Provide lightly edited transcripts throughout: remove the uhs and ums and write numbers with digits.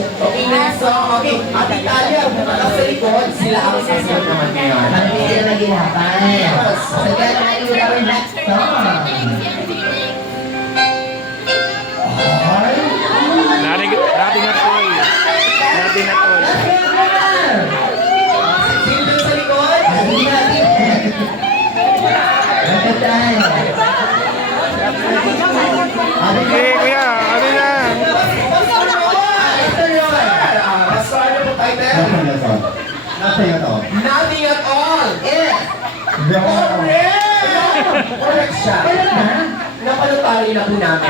Okay, next song. Okay, Ate Talia, bumakas sa likod. Sila ang sasagot naman ngayon. Ano sila naghihapay? So get ready with our next song. Nating at all. Nating at all. Sino doon sa likod? Hindi natin. Nagkatay. Okay, kuya. Ano yan? Start na po title. Nothing at all. Yes. Correct siya. Napalutari na po namin.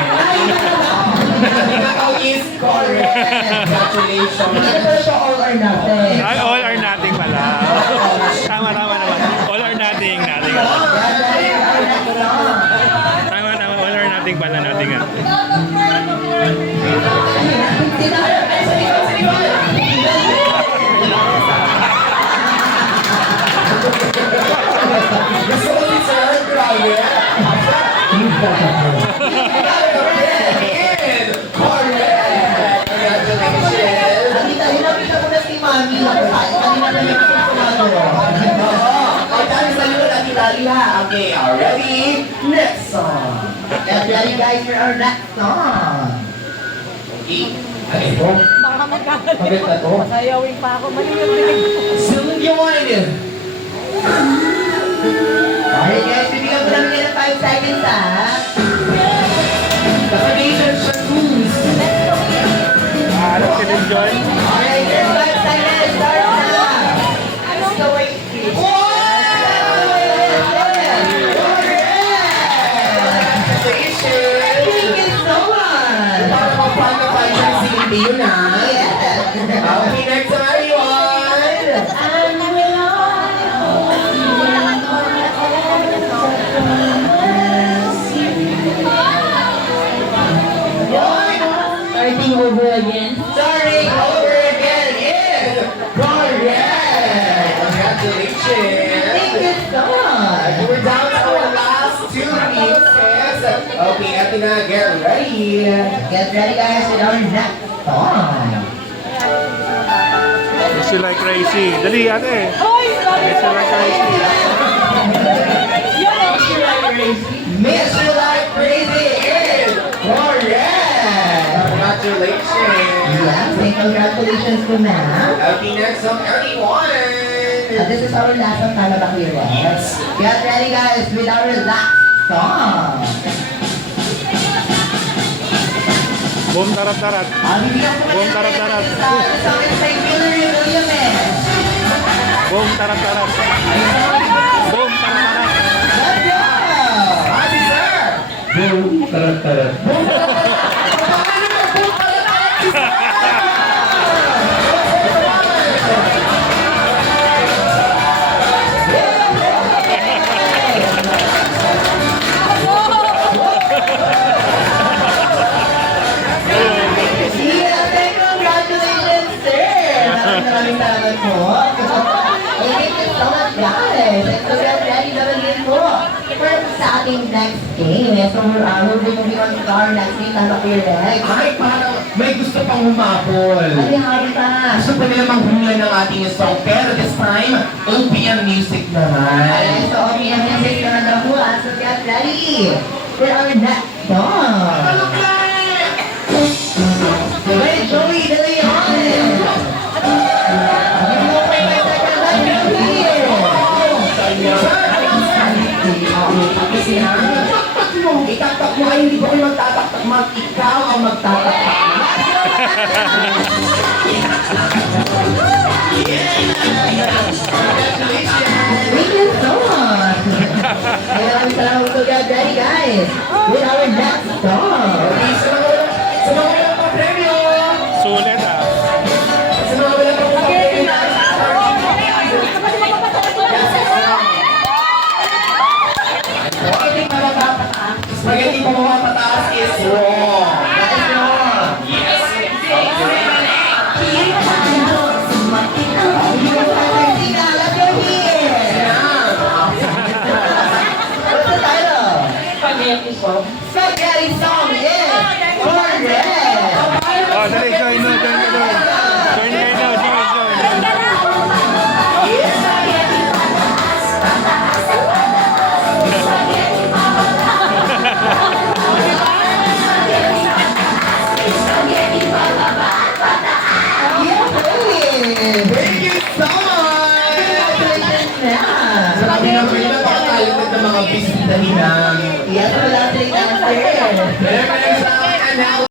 Nothing at all is correct. Congratulations. Hindi na pala siya all or nothing. Ay, all or nothing pala. Tama naman. All or nothing. Nothing. Tama. All or nothing pala. Nothing. Gusto ko si Sir, grabe. Correct! Congratulations! Hinapita ko na si Mami. Kanina na yung pinagkumagawa. Oo. O, dahil sa iyo natin dali ha. Okay, ready? Next song. Get ready guys for our next song. Okay. Ay, ito. Baka magkakalit. Pagkat na to. Sayawin pa ako. Malimutin. Silog yung wine. Okay guys, bibigyan ko namin yan ng 5 seconds ha. Kasabation siya tools. Ano si Lil John? Okay, there's 5 seconds. Start na. So wait, please. Congratulations! Thank you so much. Para mapanga pa siya si Hindi yun ha. Yes. Okay, next song everyone. Starting over again. Starting over again is correct! Congratulations! Thank you so much. We're down to our last 2 pieces. Okay, ito na. Get ready. Get ready guys with our next song. Miss you like crazy. Dali, ate. Hoy! Miss you like crazy. Miss You Like Crazy is correct! Congratulations! Yes, and congratulations to ma'am. Okay, next song, everyone. This is our last song, tama ba clear one? Yes. Get ready guys with our last song. Boom, tarat-tarat. Bibigyan ko Boom, na tarat-tarat. sa akin sa Hillary Williams. Boom, tarat-tarat. Boom, tarat-tarat. Let's go! Happy sir! Yes, and congratulations sir! Maraming salamat po. Thank you so much guys. And so get ready naman din po for sa ating next game. So we'll be moving on to our next game. Tama clear next. Ay, parang may gusto pang humapol. Ay, hari pa. Gusto pa nila manghula ng ating song, pero this time, OPM music naman. Alright, so OPM music naman na po. So get ready for our next song. Wait, Joey De Leon. Itatak mo ay hindi ko kayo magtataktak, ikaw ang magtataktak. Thank you so much. Maraming salamat po. Get ready guys with our next song. Okay, sa mga walang pa-premyo, Sulit ah. sa mga walang pa-premyo, spaghetti pa pataas is wrong. That is wrong. Yes. What's the title? Spaghetti song is correct. Oh, dali, join mo. si Tita Hinang. Yes, wala sila answer. Meron sa akin,